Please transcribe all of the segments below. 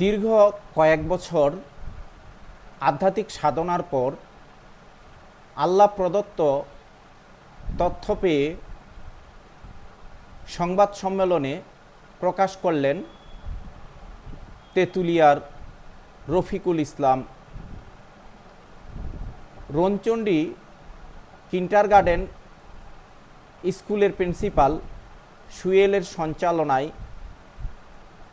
দীর্ঘ কয়েক বছর আধ্যাত্মিক সাধনার পর আল্লাহ প্রদত্ত তথ্য পেয়ে সংবাদ সম্মেলনে প্রকাশ করলেন তেঁতুলিয়ার রফিকুল ইসলাম। রনচণ্ডী কিন্টার গার্ডেন স্কুলের প্রিন্সিপাল, সুয়েলের সঞ্চালনায়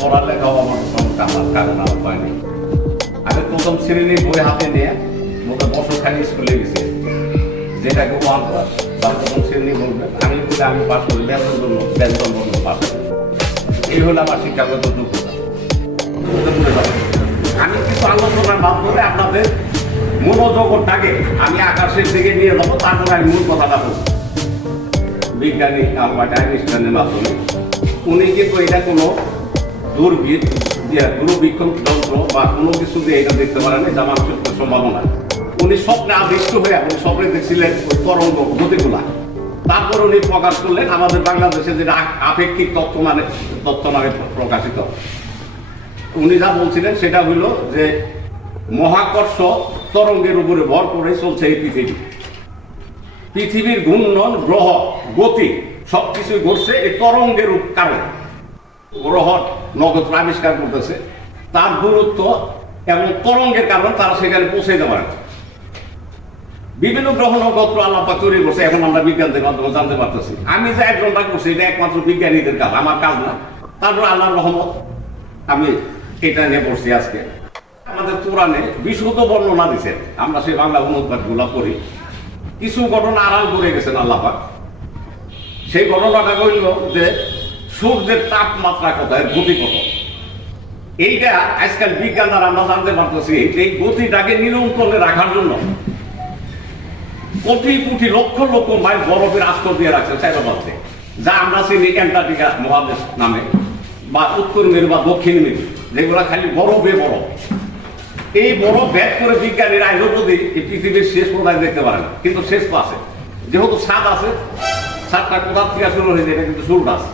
পড়ালেখা অভাব অনটন আমার কারণ আমার পায়নি আমি প্রথম শ্রেণির বই হাতে নিয়ে মতো বসরখানি স্কুলে গেছি। যেটাকে ওয়ান ক্লাস বা প্রথম শ্রেণি বলবে, আমি বলে আমি পাস করি বেতন জন্য বেতন বলব পাস এই হলো আমার শিক্ষাগত যোগ্যতা। আমি কিছু আলোচনার মাধ্যমে আপনাদের মনোজগৎটাকে আমি আকাশের দিকে নিয়ে যাব, তারপরে আমি মূল কথাটা বলব। বিজ্ঞানী আলবার্ট আইনস্টাইনের মাধ্যমে। উনি কিন্তু এটা কোনো যে দূরবীক্ষণ যন্ত্র বা কোনো এটা দেখতে একটা সম্ভাবনা। উনি দেখছিলেন তরঙ্গ তারপর উনি প্রকাশ করলেন আমাদের বাংলাদেশে যেটা আপেক্ষিক তত্ত্ব মানে তত্ত্ব নামে প্রকাশিত। উনি যা বলছিলেন সেটা হইল যে মহাকর্ষ তরঙ্গের উপরে ভর করে চলছে এই পৃথিবী। পৃথিবীর ঘূর্ণন, গ্রহ, গতি সবকিছু ঘটছে এই তরঙ্গের কারণে। গ্রহ নক্ষত্র আবিষ্কার করতেছে। তার দূরত্ব এবং তরঙ্গের কারণে তারা সেখানে পৌঁছে যেতে পারে বিভিন্ন গ্রহ নক্ষত্র আল্লাহ পাক তৈরি করছে, এখন আমরা বিজ্ঞানদের মাধ্যমে জানতে পারতেছি। আমি যে একজনটা করছি, এটা একমাত্র বিজ্ঞানীদের কাজ, আমার কাজ না। তারপর আল্লাহর রহমত, আমি এটা নিয়ে পড়ছি আজকে। আমাদের কোরআনে বিশুদ্ধ বর্ণনা দিচ্ছেন আমরা সেই বাংলা অনুবাদগুলা করি কিছু ঘটনা আড়াল করে গেছেন আল্লাহ পাক। সেই ঘটনাটা হইল যে সূর্যের তাপমাত্রা কত, এর গতি কত? এইটা আজকাল বিজ্ঞান দ্বারা আমরা জানতে পারতেছি এই গতিটাকে নিয়ন্ত্রণে রাখার জন্য কোটি কোটি লক্ষ লক্ষ মাইল বরফের আস্তর দিয়ে রাখছে চাইবাবাদে যা আমরা চিনি অ্যান্টার্কটিকা মহাদেশ নামে, বা উত্তর মেরু বা দক্ষিণ মেরু, যেগুলো খালি বরফে বরফ। এই বরফ ভেদ করে বিজ্ঞানীরা আইনপতি এই পৃথিবীর শেষ পর্যায়ে দেখতে পারে কিন্তু শেষ তো আছে। যেহেতু ছাদ আছে, ছাদটা কোথা থেকে শুরু হয়েছে এটা কিন্তু শুরুটা আছে।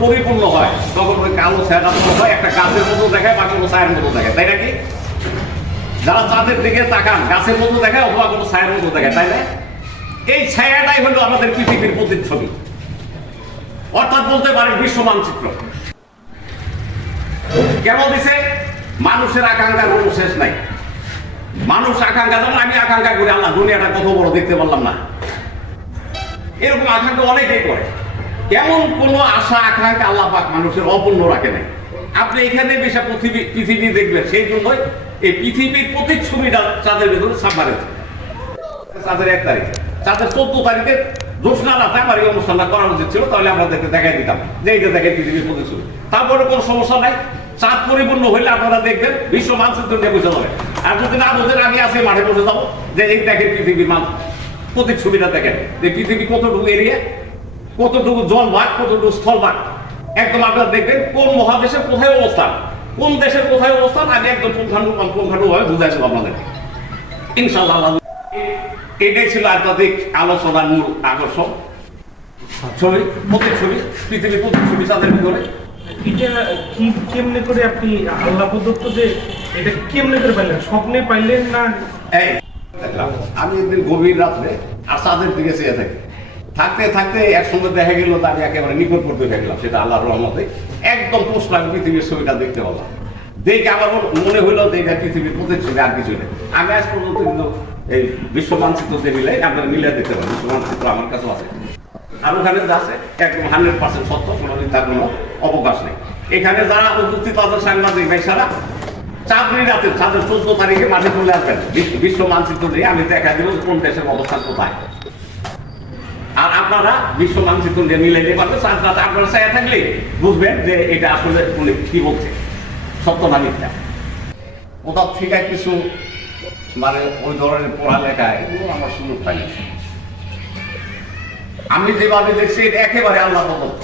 পরিপূর্ণ হয়। তখন ওই কালো হয়, একটা গাছের মতো দেখায় কোনো ছায়ের মতো দেখায়। তাই নাকি? যারা চাঁদের দিকে তাকান, গাছের মতো দেখায়, অথবা কোনো ছায়ের মতো দেখায়, তাই না? এই ছায়াটাই হলো আমাদের পৃথিবীর প্রতিচ্ছবি। অর্থাৎ বলতে পারেন বিশ্ব মানচিত্র। কেমন দিছে, মানুষের আকাঙ্ক্ষার কোনো শেষ নাই। মানুষ আকাঙ্ক্ষা, যেমন আমি আকাঙ্ক্ষা করি, আল্লাহ, দুনিয়াটা কত বড় দেখতে পারলাম না। এরকম আকাঙ্ক্ষা অনেকেই করে। এমন কোনো আশা, আকাঙ্ক্ষা আল্লাহ পাক মানুষের অপূর্ণ রাখে নাই। আপনি এখানে বেশি পৃথিবী পৃথিবী দেখবেন, সেই জন্যই এই পৃথিবীর প্রতিচ্ছবিটা চাঁদের ভেতরে সাবমারে চাঁদের এক তারিখ। চাঁদের চোদ্দ তারিখে জ্যোৎস্না রাতে আমার এই অনুষ্ঠানটা করা উচিত ছিল, তাহলে আপনাদেরকে দেখাই দিতাম যে এইটা দেখে পৃথিবীর প্রতিচ্ছবি। তারপরে কোনো সমস্যা নাই। চাঁদ পরিপূর্ণ হইলে আপনারা দেখবেন বিশ্ব মানচিত্র নিয়ে বুঝতে পারে আর যদি না বুঝেন, আমি আছি মাঠে বসে যাব যে এই দেখেন পৃথিবীর মান প্রতিচ্ছবিটা দেখেন। যে পৃথিবী কতটুকু এরিয়া কতটুকু জল ভাগ কতটুকু স্থল ভাগ একদম আপনারা দেখবেন কোন মহাদেশের কোথায় অবস্থান কোন দেশের কোথায় অবস্থান আমি একদম পুঙ্খানু পুঙ্খানুভাবে বুঝাইছি আপনাদেরকে। ইনশাআল্লাহ আল্লাহ এটাই ছিল আধ্যাত্মিক আলোচনার মূল আকর্ষণ। ছবি প্রতিচ্ছবি পৃথিবীর প্রতিচ্ছবি তাদের ভিতরে। এটা কি কেমনে করে আপনি আল্লাহ প্রদত্ত যে এটা কেমনে করে পাইলেন? স্বপ্নে পাইলেন না? এই আমি একদিন গভীর রাত্রে আর চাঁদের দিকে চেয়ে থাকি। থাকতে থাকতে একসঙ্গে দেখা গেল আমি একেবারে নিকটবর্তী হয়ে গেলাম, সেটা আল্লাহর রহমতে। একদম পোস্ট পৃথিবীর ছবিটা দেখতে পেলাম দেখে আমার মনে যে এটা পৃথিবীর ছবি, আর কিছু নেই আমি আজ পর্যন্ত কিন্তু এই বিশ্ব মানচিত্র যে মিলে আপনারা মিলে দেখতে পারেন, বিশ্ব মানচিত্র আমার কাছে আছে। আর ওখানে যা আছে, একদম হান্ড্রেড পার্সেন্ট সত্য কোনো তার কোনো অবকাশ নেই। এখানে যারা উপস্থিত তাদের সাংবাদিক ভাই সারা, চাঁদনি রাতে, চাঁদের চোদ্দ তারিখে মাঠে চলে আসবেন। বিশ্ব- মানচিত্র দিয়ে আমি দেখা দেবো কোন দেশের অবস্থান কোথায়। আপনারা বিশ্ব মানচিত্র দিয়ে মিলে নিতে পারবেন রাতে আপনারা চাইয়া থাকলে বুঝবেন যে এটা আসলে উনি কি বলছে। সত্য না মিথ্যা? কোথাও থেকে কিছু মানে ওই ধরনের পড়ালেখা এগুলো আমার সুযোগ পাইনি আমি যেভাবে দেখছি একেবারে আল্লাহ প্রদত্ত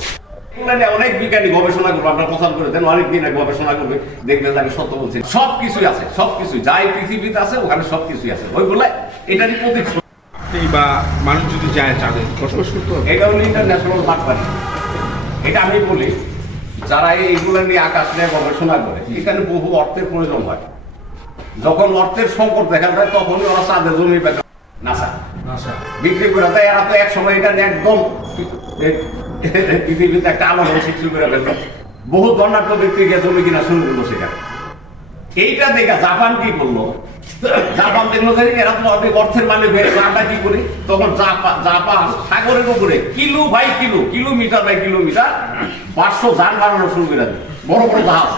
অনেক বিজ্ঞানী গবেষণা করবে, আপনার কথা করে দেন, অনেক দিন গবেষণা করবে, দেখবেন আমি সত্য বলছি। সব কিছুই আছে সব কিছুই যাই পৃথিবীতে আছে, ওখানে সব কিছুই আছে। ওইগুলো এটারই প্রতীক। এই বা মানুষ যদি যায় চাঁদে বসবাস করতে হবে। এটা হলো ইন্টারন্যাশনাল মাঠপাড়ি এটা আমি বলি যারা এইগুলো নিয়ে আকাশ নিয়ে গবেষণা করে এখানে বহু অর্থের প্রয়োজন হয়। যখন অর্থের সংকট দেখা যায় তখনই ওরা চাঁদে জমি বেচা নাসা বিক্রি করে দেয় এরা তো এক সময় এটা নিয়ে একদম পৃথিবীতে একটা আলোড়ন সৃষ্টি করে ফেলল। বহু ধর্নাঢ্য ব্যক্তি গিয়ে জমি কিনা শুরু করল সেখানে। এইটা দেখা জাপান কি করল জাপান দেখল এরা তো অনেক অর্থের মালিক হয়ে গেলো। কি করি? তখন জাপান জাপান, সাগরের উপরে, kilo by kilo, kilometre by kilometre পাঁচশো যান বানানো শুরু করে বড় বড় জাহাজ।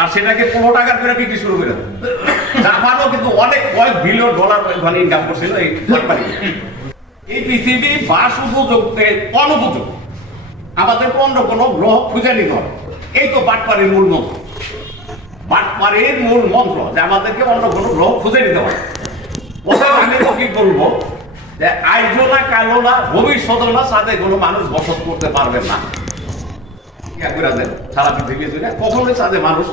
আর সেটাকে পনেরো টাকার করে বিক্রি শুরু করে জাপানও কিন্তু অনেক কয়েক বিলিয়ন ডলার ওখানে ইনকাম করছিল এই কোম্পানি এই পৃথিবী বাস উপযুক্ত অনুপযুক্ত আমাদের অন্য কোনো গ্রহ খুঁজে নিতে এই তো বাটপাড়ির মূল মন্ত্র। বাটপাড়ির মূল মন্ত্র যে আমাদেরকে অন্য কোনো গ্রহ খুঁজে নিতে হবে। অতএব আমি কি করব? যে আইজো না কালো না ভবিষ্যৎ না সাথে কোনো মানুষ বসত করতে পারবে না। সারা পৃথিবী জুড়ে কখনোই সাথে মানুষ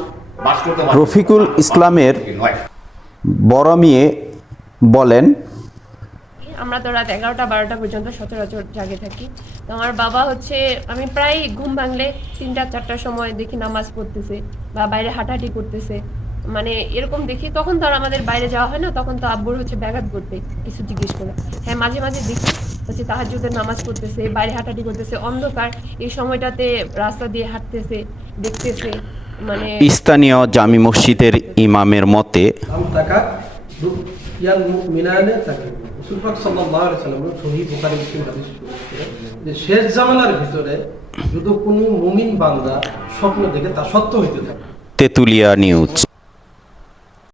বাস করতে পারবে রফিকুল ইসলামের বড় মেয়ে বলেন আমরা তো রাত এগারোটা বারোটা পর্যন্ত সচরাচর জাগে থাকি। তো আমার বাবা হচ্ছে আমি প্রায় ঘুম ভাঙলে তিনটা চারটার সময় দেখি নামাজ পড়তেছে বা বাইরে হাঁটাহাঁটি করতেছে। মানে এরকম দেখি তখন তো আর আমাদের বাইরে যাওয়া হয় না তখন তো আব্বুর হচ্ছে ব্যাঘাত করতে কিছু জিজ্ঞেস করে। হ্যাঁ মাঝে মাঝে দেখি হচ্ছে তাহাজুদের নামাজ পড়তেছে বাইরে হাঁটাহাঁটি করতেছে অন্ধকার এই সময়টাতে রাস্তা দিয়ে হাঁটতেছে দেখতেছে মানে স্থানীয় জামি মসজিদের ইমামের মতে ইয়াল মুমিনানে তাকে। সহি মুসলিম হাদিস যে শেষ জামানার ভিতরে যদি কোনো মুমিন বান্দা স্বপ্ন দেখে তা সত্য হইতে থাকে। তেতুলিয়া নিউজ।